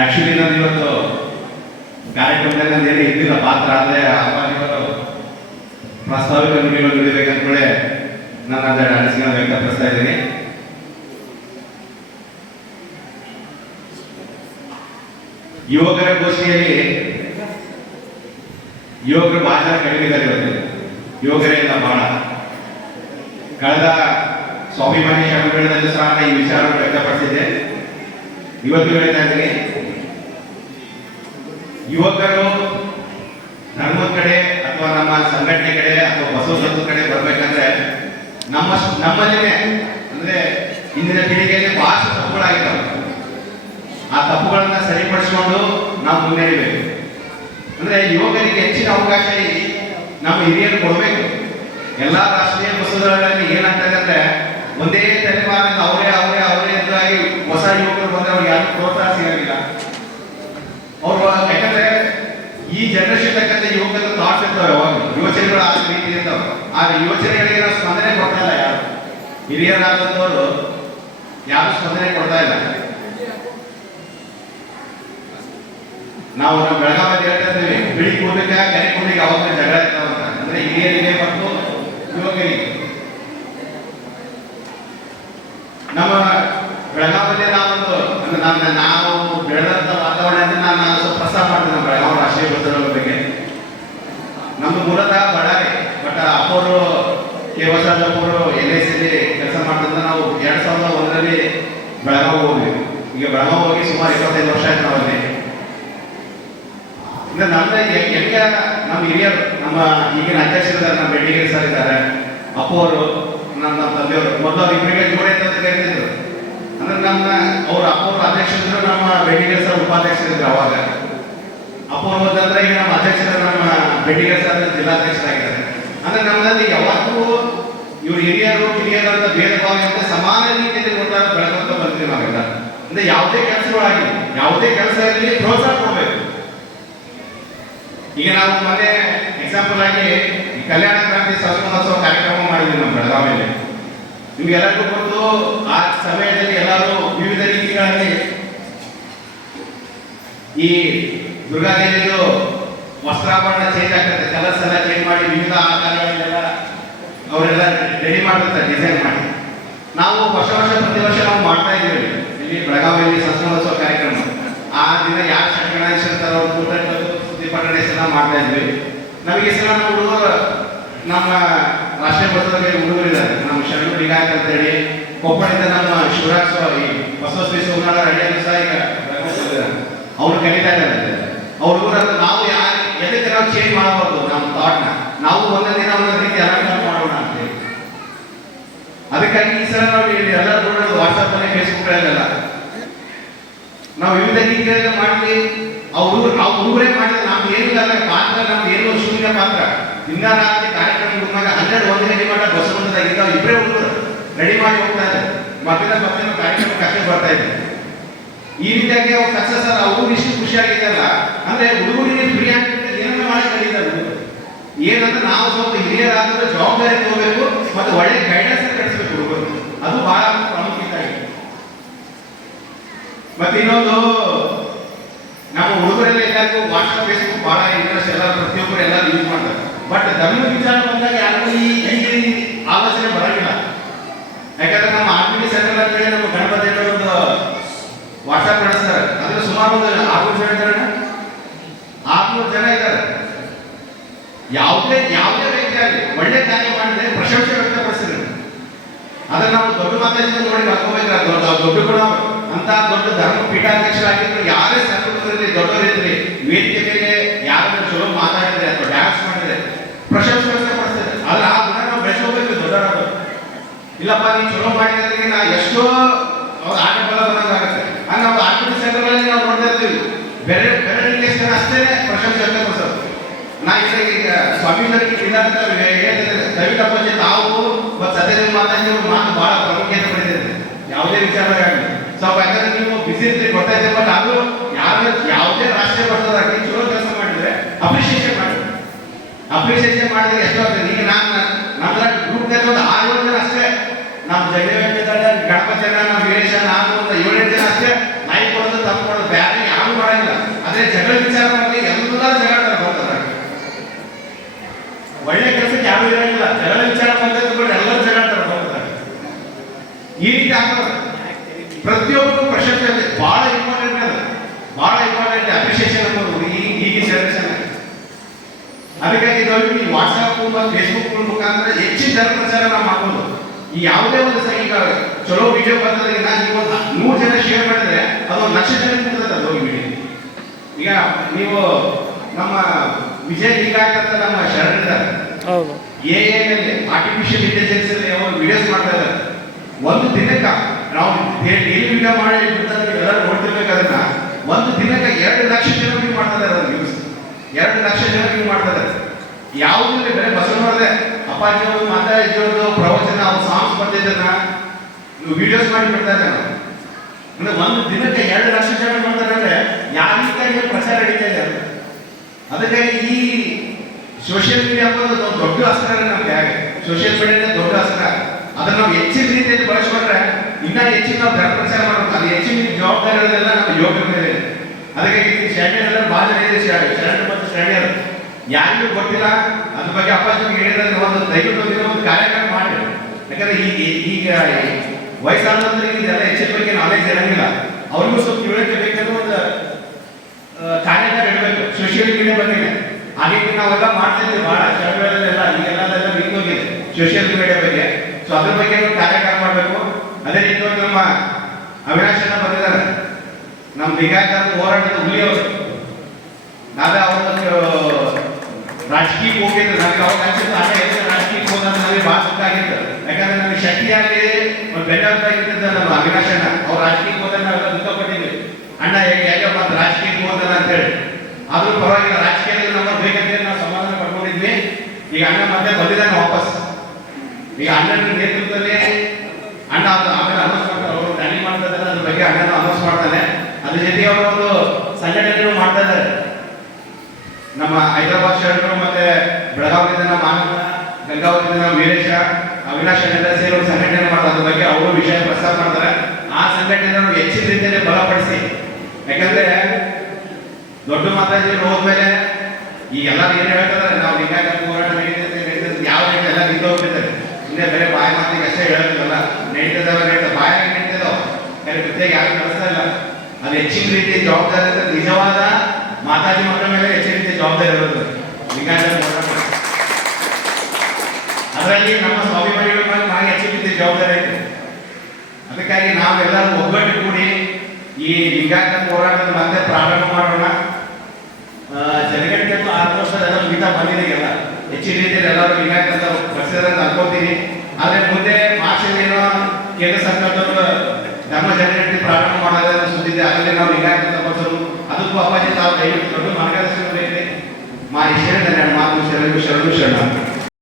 Actually ನಾನು ಇವತ್ತು ಕಾರ್ಯಕ್ರಮದಲ್ಲಿ ನಂದೇನು ಇದ್ದಿಲ್ಲ ಪಾತ್ರ, ಆದರೆ ಅಪ್ಪಾಜಿಗಳು ಪ್ರಾಸ್ತಾವಿಕ ನುಡಿಗಳು ನುಡಿಬೇಕಂತೇಳಿ ನಾನು ಅದರ ಅನಿಸಿಕೆಯನ್ನು ವ್ಯಕ್ತಪಡಿಸ್ತಾ ಇದ್ದೀನಿ. ಯುವಕರ ಗೋಷ್ಠಿಯಲ್ಲಿ ಯುವಕರು ಬಹಳ ಜನ ಕಡಿಮೆದ್ದಾರೆ. ಇವತ್ತು ಯುವಕರಿಂದ ಬಹಳ ಕಳೆದ ಸ್ವಾಭಿಮಾನಿ ಶ್ರಮಗಳಲ್ಲೂ ಸಹ ಈ ವಿಚಾರವನ್ನು ವ್ಯಕ್ತಪಡಿಸಿದ್ದೆ. ಇವತ್ತು ಹೇಳ್ತಾ ಇದ್ದೀನಿ, ಯುವಕರು ಧರ್ಮದ ಕಡೆ ಅಥವಾ ನಮ್ಮ ಸಂಘಟನೆ ಕಡೆ ಅಥವಾ ಬಸವ ತತ್ವದ ಕಡೆ ಬರ್ಬೇಕಂದ್ರೆ ನಮ್ಮಲ್ಲಿನೇ ಅಂದ್ರೆ ಇಂದಿನ ಪೀಳಿಗೆಯಲ್ಲಿ ಬಹಳಷ್ಟು ತಪ್ಪುಗಳಾಗಿದ್ದಾವೆ. ಆ ತಪ್ಪುಗಳನ್ನ ಸರಿಪಡಿಸಿಕೊಂಡು ನಾವು ಮುನ್ನಡೆಯಬೇಕು. ಅಂದ್ರೆ ಯುವಕರಿಗೆ ಹೆಚ್ಚಿನ ಅವಕಾಶ ನಮ್ಮ ಹಿರಿಯರು ಕೊಡಬೇಕು. ಎಲ್ಲಾ ರಾಷ್ಟ್ರೀಯ ಬಸವಗಳಲ್ಲಿ ಏನಾಗ್ತದೆ ಅಂದ್ರೆ ಒಂದೇ ತಲೆಮಾರಿನಿಂದ ಅವರೇ ಎದುರಾಗಿ ಹೊಸ ಯುವಕರು ಬಂದ್ರೆ ಅವ್ರಿಗೆ ಯಾರು ಪ್ರೋತ್ಸಾಹ ಸಿಗಲಿಲ್ಲ. ಅವರು ಯಾಕಂದ್ರೆ ಈ ಜನರೇಷನ್ ತಕ್ಕಂತೆ ಯುವಕರು ಥಾಟ್ಸ್ ಇರ್ತಾವೆ, ಯಾವಾಗ ಯೋಚನೆಗಳು ಆ ರೀತಿ ಇರ್ತಾವೆ. ಆ ಯೋಚನೆಗಳಿಗೆ ನಾವು ಸ್ಪಂದನೆ ಕೊಡ್ತಾ ಇಲ್ಲ. ಯಾರು ಹಿರಿಯರಾದಂಥವರು ಯಾರು ಸ್ಪಂದನೆ ಕೊಡ್ತಾ ಇಲ್ಲ. ನಾವು ನಮ್ಮ ಬೆಳಗಾವಿ ಹೇಳ್ತಾ ಇದ್ದೀವಿ, ಬಿಳಿ ಕೂದಲಿಗೆ ಕರಿ ಕೂದಲಿಗೆ ಅವಾಗ ಜಗಳ ಇರ್ತಾವಂತ. ಅಂದ್ರೆ ಹಿರಿಯರಿಗೆ ಮತ್ತು ಯುವಕರಿಗೆ. ನಮ್ಮ ಬೆಳಗಾವಿಯಲ್ಲಿ ನಾವು ಬೆಳೆದಂತ ವಾತಾವರಣದಿಂದ ನಾನು ಸ್ವಲ್ಪ ಪ್ರಸ್ತಾವ ಮಾಡ್ತೀನಿ. ನಮ್ಮ ಬೆಳಗಾವಿ ರಾಷ್ಟ್ರೀಯ ಬಸವರ ಬಗ್ಗೆ. ನಮ್ದು ಮೂಲತಃ ಬಳ್ಳಾರಿ, ಬಟ್ ಅಪ್ಪವರು ಕೇವಸಾದ್ ಅಪ್ಪವರು LIC ಕೆಲಸ ಮಾಡ್ತಿದ್ದ ನಾವು 2001ರಲ್ಲಿ ಬೆಳಗಾವಿ ಹೋಗ್ವಿ. ಈಗ ಬೆಳಗಾವಿ ಹೋಗಿ ಸುಮಾರು 25 ವರ್ಷ ಆಯ್ತು ನಾವಲ್ಲಿ. ಅಂದ್ರೆ ಹೆಂಗ ನಮ್ಮ ಹಿರಿಯರು, ನಮ್ಮ ಈಗಿನ ಅಧ್ಯಕ್ಷರಿದ್ದಾರೆ, ನಮ್ಮ ಬೆಳ್ಳಿಗೆ ಸರ್ ಇದ್ದಾರೆ, ಅಪ್ಪವರು, ನಮ್ಮ ತಂದೆಯವರು. ಮೊದಲು ಅವ್ರು ಇಬ್ಬರಿಗೆ ಜೋಡಿ ಅಂತ ಕರೀತಿದ್ರು. ಅಂದ್ರೆ ಅವ್ರ ಅಪ್ಪವ್ರ ಅಧ್ಯಕ್ಷರಿದ್ರು, ನಮ್ಮ ಬೆಳ್ಳಿಗೆ ಸರ್ ಉಪಾಧ್ಯಕ್ಷರಿದ್ರು. ಅವಾಗ ಅಪ್ಪವ್ರು ಹೋದಂದ್ರೆ ಈಗ ನಮ್ಮ ಅಧ್ಯಕ್ಷರು ನಮ್ಮ ಬೆಳ್ಳಿಗೆ ಸರ್ ಜಿಲ್ಲಾಧ್ಯಕ್ಷರಾಗಿದ್ದಾರೆ. ಅಂದ್ರೆ ನಮ್ಮಲ್ಲಿ ಯಾವಾಗೂ ಇವ್ರು ಹಿರಿಯರು ಕಿರಿಯರು ಅಂತ ಭೇದ ಭಾವ ಅಂತ ಸಮಾನ ರೀತಿಯಲ್ಲಿ ಬೆಳಕೊಂತ ಬಂದಿದ್ದೀವಿ ನಾವೆಲ್ಲ. ಅಂದ್ರೆ ಯಾವುದೇ ಕೆಲಸಗಳಾಗಿ ಯಾವುದೇ ಕೆಲಸ ಇರಲಿ ಪ್ರೋತ್ಸಾಹ ಕೊಡಬೇಕು. ಈಗ ನಾವು ಮೊನ್ನೆ ಎಕ್ಸಾಂಪಲ್ ಆಗಿ ಕಲ್ಯಾಣ ಕ್ರಾಂತಿ ಸಂಸ್ಕೃತೋತ್ಸವ ಕಾರ್ಯಕ್ರಮ ಮಾಡಿದ್ವಿ ನಮ್ಮ ಬೆಳಗಾವಿಯಲ್ಲಿ. ನಿಮ್ಗೆಲ್ಲರಿಗೂ ಗೊತ್ತು, ಆ ಸಮಯದಲ್ಲಿ ಎಲ್ಲರೂ ವಿವಿಧ ರೀತಿಗಳಲ್ಲಿ ಈ ದುರ್ಗಾದೇವಿದು ವಸ್ತ್ರಾಭರಣ ಚೇಂಜ್ ಆಗ್ತದೆ, ಕಲರ್ಸ್ ಎಲ್ಲ ಚೇಂಜ್ ಮಾಡಿ ವಿವಿಧ ಆಕಾರಗಳನ್ನೆಲ್ಲ ಅವರೆಲ್ಲ ರೆಡಿ ಮಾಡ್ತಾರೆ, ಡಿಸೈನ್ ಮಾಡಿ. ನಾವು ಪ್ರತಿ ವರ್ಷ ನಾವು ಮಾಡ್ತಾ ಇದ್ದೀವಿ ಇಲ್ಲಿ ಬೆಳಗಾವಿಯಲ್ಲಿ ಸಂಸ್ಕೃತೋತ್ಸವ ಕಾರ್ಯಕ್ರಮ. ಆ ದಿನ ಯಾರು ಶಂಕರಾಚಾರ್ಯ ಅವ್ರ ಸುದ್ದಿಪಟ್ಟಣೆಸ್ ಎಲ್ಲ ಮಾಡ್ತಾ ಇದ್ವಿ. ನಮಗೆ ಸಲ ನಮ್ಮ ಹುಡುಗರು, ನಮ್ಮ ರಾಷ್ಟ್ರೀಯ ಬಸವರಿಗೆ ಹುಡುಗರಿದ್ದಾರೆ. ನಮ್ಮ ಶರಣು ಲಿಗಾಯತ್ ಅಂತೇಳಿ ಕೊಪ್ಪಳದಿಂದ ನಮ್ಮ ಶಿವರಾಜ್ ಬಸವಶ್ರೀ ಸೋಮನಾಳ ಅಡಿಯನ್ನು ಸಹ ಈಗ ಅವ್ರು ಕಲಿತಾ ಇದ್ದಾರೆ. ಅವ್ರ ಹುಡುಗರು ನಾವು ಎದಕ್ಕೆ ನಾವು ಚೇಂಜ್ ಮಾಡಬಾರ್ದು ನಮ್ಮ ಥಾಟ್ನ, ನಾವು ಒಂದೇ ದಿನ ಒಂದೊಂದು ರೀತಿ ಅಲಂಕಾರ ಮಾಡೋಣ ಅಂತೇಳಿ. ಅದಕ್ಕಾಗಿ ಈ ಸಲ ನಾವು ಎಲ್ಲ ನೋಡೋದು ವಾಟ್ಸಪ್ಪಲ್ಲಿ ಫೇಸ್ಬುಕ್ಕಲ್ಲೆಲ್ಲ ನಾವು ವಿವಿಧ ರೀತಿಯಲ್ಲಿ ಮಾಡ್ತೀವಿ. ಹುಡುಗರೇ ಮಾಡಿದ್ರೆ ನಮ್ದು ಏನಿಲ್ಲ ಅಂದ್ರೆ ಪಾತ್ರ, ನಮ್ದು ಏನು ಶೂನ್ಯ ಪಾತ್ರ. ದಿನ ರಾತ್ರಿ ಕಾರ್ಯಕ್ರಮ ಹುಡುಗ 12 ಗಂಟೆ ಮಟ್ಟ ಬಸವಂತದಾಗಿದ್ದಾವೆ. ಇಬ್ಬರೇ ಹುಡುಗರು ರೆಡಿ ಮಾಡಿ ಹೋಗ್ತಾ ಇದ್ದಾರೆ. ಮಕ್ಕಳ ಕಾರ್ಯಕ್ರಮ ಕಷ್ಟ ಬರ್ತಾ ಇದೆ. ಈ ರೀತಿಯಾಗಿ ಅವ್ರು ಸಕ್ಸಸ್ ಅವ್ರು ಇಷ್ಟು ಖುಷಿಯಾಗಿದ್ದಲ್ಲ. ಅಂದ್ರೆ ಹುಡುಗರಿಗೆ ಫ್ರೀ ಆಗಿಬಿಟ್ಟು ಏನನ್ನ ಮಾಡಿ ಕಲಿತಾರೆ. ಏನಂದ್ರೆ ನಾವು ಸ್ವಲ್ಪ ಹಿರಿಯರಾದ್ರೆ ಜವಾಬ್ದಾರಿ ತಗೋಬೇಕು ಮತ್ತು ಒಳ್ಳೆ ಗೈಡೆನ್ಸ್ ಕಳಿಸ್ಬೇಕು ಹುಡುಗರು. ಅದು ಬಹಳ ಪ್ರಾಮುಖ್ಯತೆ ಆಗಿದೆ. ಮತ್ತೆ ಇನ್ನೊಂದು, ನಮ್ಮ ಹುಡುಗರಲ್ಲಿ ಎಲ್ಲರಿಗೂ ವಾಟ್ಸ್ಆಪ್ ಫೇಸ್ಬುಕ್ ಬಹಳ ಇಂಟ್ರೆಸ್ಟ್, ಎಲ್ಲ ಪ್ರತಿಯೊಬ್ಬರು ಎಲ್ಲರೂ ಯೂಸ್ ಮಾಡ್ತಾರೆ. ಬಟ್ ಧರ್ಮ ವಿಚಾರ ಬಂದಾಗ ಯಾರಿಗೂ ಈ ಆಲೋಚನೆ ಬರಂಗಿಲ್ಲ. ಯಾಕಂದ್ರೆ ನಮ್ಮ ಆತ್ಮೀಯ ಸೆಂಟರ್ ಅಂತೇಳಿ ನಮ್ಮ ಗಣಪತಿ ಒಂದು ವಾಟ್ಸ್ಆಪ್ ನಡೆಸ್ತಾರೆ. ಅದ್ರ ಸುಮಾರು ಒಂದು 600 ಜನ ಇದ್ದಾರೆ, 600 ಜನ ಇದ್ದಾರೆ. ಯಾವುದೇ ವ್ಯಕ್ತಿ ಆಗಲಿ ಒಳ್ಳೆ ಕಾರ್ಯ ಮಾಡಿದ್ರೆ ಪ್ರಶಂಸೆ ವ್ಯಕ್ತಪಡಿಸಿದ್ರು. ಅದನ್ನ ನಾವು ದೊಡ್ಡ ಮಾತಾಡಿ ನೋಡಿ ಹಾಕೋಬೇಕಾದ್ರೆ ದೊಡ್ಡ ಕೂಡ ಅಂತ ದೊಡ್ಡ ಧರ್ಮ ಪೀಠಾಧ್ಯಕ್ಷರಾಗಿದ್ರು. ಯಾರೇ ಸಣ್ಣ ದೊಡ್ಡವರಿದ್ರಿ ವೇದಿಕೆ ಮೇಲೆ ಯಾರು ಚಲೋ ಮಾತಾಡಿದ್ರೆ ಅಥವಾ ಡ್ಯಾನ್ಸ್ ಮಾಡಿದ್ರೆ ಪ್ರಶಂಸೆ ವ್ಯಕ್ತಪಡಿಸ್ತಾರೆ. ಆದ್ರೆ ಆ ಗುಣ ನಾವು ಬೆಳೆಸ್ಕೋಬೇಕು ದೊಡ್ಡವರು. ಇಲ್ಲಪ್ಪ ನೀವು ಚಲೋ ಮಾಡಿದ್ರೆ ನಾ ಎಷ್ಟೋ ಅವ್ರ ಆಟ ಬಲ ಬರೋದಾಗುತ್ತೆ. ಹಂಗ ನಾವು ಆರ್ಟಿಫಿಷಿಯಲ್ ಸೆಂಟರ್ಗಳಲ್ಲಿ ನಾವು ನೋಡ್ತಾ ಇರ್ತೀವಿ, ಬೆರಳಿಗೆ ಅಷ್ಟೇ ಪ್ರಶಂಸೆ ವ್ಯಕ್ತಪಡಿಸೋದು. ನಾ ಈಗ ಸ್ವಾಮೀಜರಿಗೆ ಹೇಳಿದ್ರೆ ದಯವಿಟ್ಟಪ್ಪ ತಾವು ಮತ್ತು ಸತ್ಯದೇವ ಮಾತಾಡಿದ್ರು ಮಾತು ಬಹಳ ಪ್ರಾಮುಖ್ಯತೆ ಪಡೆದಿದೆ ಯಾವುದೇ ವಿಚಾರವಾಗಿ. ಸ್ವಲ್ಪ ಯಾಕಂದ್ರೆ ನೀವು ಬಿಸಿ ಇರ್ತೀರಿ ಗೊತ್ತಾಯ್ತು, ಬಟ್ ಅದು ಯಾವುದೇ ರಾಷ್ಟ್ರೀಯ ಬಸವರಾಗಿ ಚಲೋ ಕೆಲಸ ಮಾಡಿದ್ರೆ ಅಪ್ರಿಷಿಯೇಷನ್ ಮಾಡಿದ್ರೆ ಎಷ್ಟೋ ಆಗ್ತದೆ. ಈಗ ನಮ್ಮ ಗ್ರೂಪ್ ಒಂದು 6-7 ಜನ ಅಷ್ಟೇ, ನಮ್ಮ ಜಗವೇಂದ್ರ ಗಣಪತಿ ಜನ, ನಮ್ಮ ವೀರೇಶ, ನಾನು ಒಂದು 7-8 ಜನ ಅಷ್ಟೇ ನಾಯಿ ಕೊಡೋದು ತಪ್ಪು ಕೊಡೋದು, ಬೇರೆ ಯಾವ ಪ್ರಶಂಸೆ ಭಾಳ ಇಂಪಾರ್ಟೆಂಟ್ ಅದು, ಭಾಳ ಇಂಪಾರ್ಟೆಂಟ್ ಅಪ್ರಿಷಿಯೇಷನ್ ಅನ್ನೋದು ಈಗಿನ ಜನರೇಷನ್. ಅದಕ್ಕಾಗಿ ದಯವಿಟ್ಟು ಈ ವಾಟ್ಸಪ್ ಮತ್ತು ಫೇಸ್ಬುಕ್ ಮುಖಾಂತರ ಹೆಚ್ಚಿನ ಜನಪ್ರಚಾರ ನಾವು ಮಾಡ್ಬೋದು. ಈ ಯಾವುದೇ ಒಂದು ಈಗ ಚಲೋ ವಿಡಿಯೋ ಬರ್ತದೆ, ನೀವು ಒಂದು 100 ಜನ ಶೇರ್ ಮಾಡಿದ್ರೆ ಅದು 1 ಲಕ್ಷ ಜನ ಮುಟ್ತದೆ ಅದು ವಿಡಿಯೋ. ಈಗ ನೀವು ನಮ್ಮ ವಿಜಯ್ ಹೀಗಾಗಂತ ನಮ್ಮ ಶರಣಿದ್ದಾರೆ, ಎಐನಲ್ಲಿ ಆರ್ಟಿಫಿಷಿಯಲ್ ಇಂಟೆಲಿಜೆನ್ಸ್ ಅಲ್ಲಿ ಅವರು ವಿಡಿಯೋಸ್ ಮಾಡ್ತಾ ಇದ್ದಾರೆ. ಒಂದು ದಿನಕ್ಕೆ ನಾವು ಡೈಲಿ ವಿಡಿಯೋ ಮಾಡಿ ಬಿಡ್ತಾರೆ, ಎಲ್ಲರೂ ನೋಡ್ತಿರ್ಬೇಕಾದ್ರೆ ಒಂದು ದಿನಕ್ಕೆ 2 ಲಕ್ಷ ಜನ ವ್ಯೂ ಮಾಡ್ತಾ ಇದ್ದಾರೆ. ನ್ಯೂಸ್ 2 ಲಕ್ಷ ಜನ ವ್ಯೂ ಮಾಡ್ತಾ ಇದ್ದಾರೆ. ಯಾವುದಿಲ್ಲ, ಬೇರೆ ಬಸವನವ್ರದೇ ಅಪ್ಪಾಜಿ ಅವರು ಮಾತಾಜಿ ಅವ್ರದ್ದು ಪ್ರವಚನ, ಅವ್ರು ಸಾಂಗ್ಸ್ ಬರ್ತಿದ್ದನ್ನ ವಿಡಿಯೋಸ್ ಮಾಡಿ ಬಿಡ್ತಾ ಇದ್ದಾರೆ. ಅಂದ್ರೆ ಒಂದು ದಿನಕ್ಕೆ 2 ಲಕ್ಷ ಜನ ಮಾಡ್ತಾರೆ ಅಂದ್ರೆ ಯಾವ ರೀತಿಯಾಗಿ ಪ್ರಚಾರ ನಡೀತಾ ಇದೆ. ಅದಕ್ಕಾಗಿ ಈ ಸೋಷಿಯಲ್ ಮೀಡಿಯಾ ಅನ್ನೋದು ದೊಡ್ಡ ಅಸ್ತ್ರ ನಮ್ಗೆ. ಸೋಷಿಯಲ್ ಮೀಡಿಯಾ ದೊಡ್ಡ ಅಸ್ತ್ರ. ಅದನ್ನ ನಾವು ಹೆಚ್ಚಿನ ರೀತಿಯಲ್ಲಿ ಬಳಸ್ಕೊಂಡ್ರೆ ಇನ್ನ ಹೆಚ್ಚಿನ ನಾವು ಧನ ಪ್ರಚಾರ ಮಾಡಬೇಕು. ಅದು ಹೆಚ್ಚಿನ ಜವಾಬ್ದಾರಿಗಳೆಲ್ಲ ನಮ್ಮ ಯೋಗ ಮೇಲೆ. ಅದಕ್ಕಾಗಿ ಸ್ಟ್ಯಾಂಡರ್ಡ್ ಎಲ್ಲ ಭಾಳ ಇದೆ, ಸ್ಟ್ಯಾಂಡರ್ಡ್ ಮತ್ತು ಸ್ಟ್ಯಾಂಡರ್ಡ್ ಯಾರಿಗೂ ಗೊತ್ತಿಲ್ಲ ಅದ್ರ ಬಗ್ಗೆ ಅಪ್ಪಾಜಿ ಹೇಳಿದ್ರೆ ಒಂದು ದಯವಿಟ್ಟು ಒಂದು ಕಾರ್ಯಕ್ರಮ ಮಾಡಿ. ಯಾಕಂದ್ರೆ ಈಗ ವಯಸ್ಸಾದಂತರಿಗೆ ಇದೆಲ್ಲ ಹೆಚ್ಚಿನ ಬಗ್ಗೆ ನಾಲೆಜ್ ಇರಂಗಿಲ್ಲ, ಅವ್ರಿಗೂ ಸ್ವಲ್ಪ ತಿಳುವಳಿಕೆ ಬೇಕಂದ್ರೆ ಒಂದು ಕಾರ್ಯಕ್ರಮ ಇಡಬೇಕು ಸೋಷಿಯಲ್ ಮೀಡಿಯಾ ಬಗ್ಗೆ. ಹಾಗೆ ನಾವೆಲ್ಲ ಮಾಡ್ತಿದ್ವಿ ಭಾಳ ಚಳವಳಿಯಲ್ಲೆಲ್ಲ, ಈಗೆಲ್ಲ ನಿಂತೋಗಿದೆ ಸೋಷಿಯಲ್ ಮೀಡಿಯಾ ಬಗ್ಗೆ. ಸೊ ಅದ್ರ ಬಗ್ಗೆ ಒಂದು ಕಾರ್ಯಕ್ರಮ ಮಾಡಬೇಕು. ಅದೇ ರೀತಿ ನಮ್ಮ ಅವಿನಾಶ್ ಅಣ್ಣ ಬಂದಿದ್ದಾರೆ, ನಮ್ಮ ಬೇಕಾದ ಹೋರಾಟದ ಹುಲಿಯವರು. ನಾವೇ ಅವ್ರ ರಾಜಕೀಯಕ್ಕೆ ಹೋಗಿದ್ದು, ನನಗೆ ಅವಾಗ ಅನ್ಸುತ್ತೆ ಹಾಗೆ ರಾಜಕೀಯಕ್ಕೆ ಹೋದಾಗ ನನಗೆ ಭಾಳ ಸುಖ ಆಗಿತ್ತು. ಯಾಕಂದ್ರೆ ನನಗೆ ಶಕ್ತಿಯಾಗಿ ಒಂದು ಬೆನ್ನತ್ತಾಗಿದ್ದ ನಮ್ಮ ಅವಿನಾಶ್ ಅಣ್ಣ. ಅವ್ರು ರಾಜಕೀಯಕ್ಕೆ ಹೋದಾಗ ನಾವೆಲ್ಲ ದುಃಖಪಟ್ಟಿದ್ವಿ, ಅಣ್ಣ ಹೇಗೆ ಮತ್ತೆ ರಾಜಕೀಯಕ್ಕೆ ಹೋದಲ್ಲ ಅಂತೇಳಿ. ಆದ್ರೂ ಪರವಾಗಿಲ್ಲ, ರಾಜಕೀಯದಲ್ಲಿ ನಮಗೆ ಬೇಕಂತೇಳಿ ನಾವು ಸಮಾಧಾನ ಪಡ್ಕೊಂಡಿದ್ವಿ. ಈಗ ಅಣ್ಣ ಮತ್ತೆ ಬಂದಿದ್ದಾನೆ ವಾಪಸ್. ಈಗ ಅಣ್ಣನ ನೇತೃತ್ವದಲ್ಲಿ ಅಣ್ಣ ಅದು ಆಮೇಲೆ ಅನೌನ್ಸ್ ಮಾಡ್ತಾರೆ, ಅವರು ಟ್ಯಾಲಿಂಗ್ ಮಾಡ್ತಾ ಇದ್ದಾರೆ, ಅದ್ರ ಬಗ್ಗೆ ಅಣ್ಣನ ಅನೌನ್ಸ್ ಮಾಡ್ತಾನೆ. ಅದ್ರ ಜೊತೆಗೆ ಅವರು ಒಂದು ಸಂಘಟನೆಗಳು ಮಾಡ್ತಾ ಇದ್ದಾರೆ. ನಮ್ಮ ಹೈದರಾಬಾದ್ ಶರಣರು ಮತ್ತೆ ಬೆಳಗಾವಿಯಿಂದ ನಮ್ಮ ಆನಂದ, ಗಂಗಾವತಿಯಿಂದ ನಮ್ಮ ವೀರೇಶ, ಅವಿನಾಶ್ ಅಣ್ಣ ಸೇರಿ ಒಂದು ಸಂಘಟನೆ ಮಾಡ್ತಾರೆ. ಅದ್ರ ಬಗ್ಗೆ ಅವರು ವಿಷಯ ಪ್ರಸ್ತಾಪ ಮಾಡ್ತಾರೆ. ಆ ಸಂಘಟನೆ ನಾವು ಹೆಚ್ಚಿನ ರೀತಿಯಲ್ಲಿ ಬಲಪಡಿಸಿ, ಯಾಕಂದ್ರೆ ದೊಡ್ಡ ಮಾತಾಜಿ ಹೋದ್ಮೇಲೆ ಈಗ ಎಲ್ಲರೂ ಏನು ಹೇಳ್ತಾರೆ, ನಾವು ಹಿಂಗಾಗಿ ಹೋರಾಟ ನಡೀತೈತೆ ಯಾವ ರೀತಿ ಎಲ್ಲ ನಿಂತು ಹೋಗ್ತಿದ್ದಾರೆ. ಹಿಂದೆ ಬೇರೆ ಬಾಯಿ ಮಾತಿಗೆ ಅಷ್ಟೇ ಹೇಳೋದಿಲ್ಲ, ನಡೀತದವ ಬಾಯಿ ನಡೀತದವ ಜೊತೆಗೆ ಯಾರು ಕಳಿಸ್ತಾ ಇಲ್ಲ. ಅದು ಹೆಚ್ಚಿನ ರೀತಿ ಜವಾಬ್ದಾರಿ, ನಿಜವಾದ ಮಾತಾಜಿ ಮಕ್ಕಳ ಮೇಲೆ ಹೆಚ್ಚಿನ ರೀತಿ ಜವಾಬ್ದಾರಿ ಇರೋದು. ಹಿಂಗಾಗಿ ಅದರಲ್ಲಿ ನಮ್ಮ ಸ್ವಾಭಿಮಾನಿಗಳ ಮೇಲೆ ಭಾಳ ಹೆಚ್ಚಿನ ರೀತಿ ಜವಾಬ್ದಾರಿ ಐತೆ. ಅದಕ್ಕಾಗಿ ನಾವೆಲ್ಲರೂ ಒಗ್ಗಟ್ಟು ಕೂಡಿ ಈ ಲಿಂಗಾಯತ ಹೋರಾಟದ ಮತ್ತೆ ಪ್ರಾರಂಭ ಮಾಡೋಣ. ಜನಗಣತಿ 6 ವರ್ಷದ ಮುಗಿತಾ ಬಂದಿದೆ. ಎಲ್ಲ ಹೆಚ್ಚಿನ ರೀತಿಯಲ್ಲಿ ಎಲ್ಲರೂ ಲಿಂಗಾಯತ ಬರ್ಸಿದ್ರೆ ಅಂತ ಅನ್ಕೋತೀನಿ. ಆದರೆ ಮುಂದೆ ಮಾರ್ಚಲ್ಲೇನೋ ಕೇಂದ್ರ ಸರ್ಕಾರದವರು ಧರ್ಮ ಜನಗಣತಿ ಪ್ರಾರಂಭ ಮಾಡೋದನ್ನ ಸುದ್ದಿದೆ. ಅದರಲ್ಲಿ ನಾವು ಲಿಂಗಾಯತ ಬರ್ಸೋದು, ಅದಕ್ಕೂ ಅಪ್ಪಾಜಿ ತಾವು ದಯವಿಟ್ಟು ದೊಡ್ಡ ಮಾರ್ಗದರ್ಶನ ಬೇಕು. ಮಾರಿ ಶರಣ ಮಾತು ಶರಣ ಶರಣ ಶರಣ.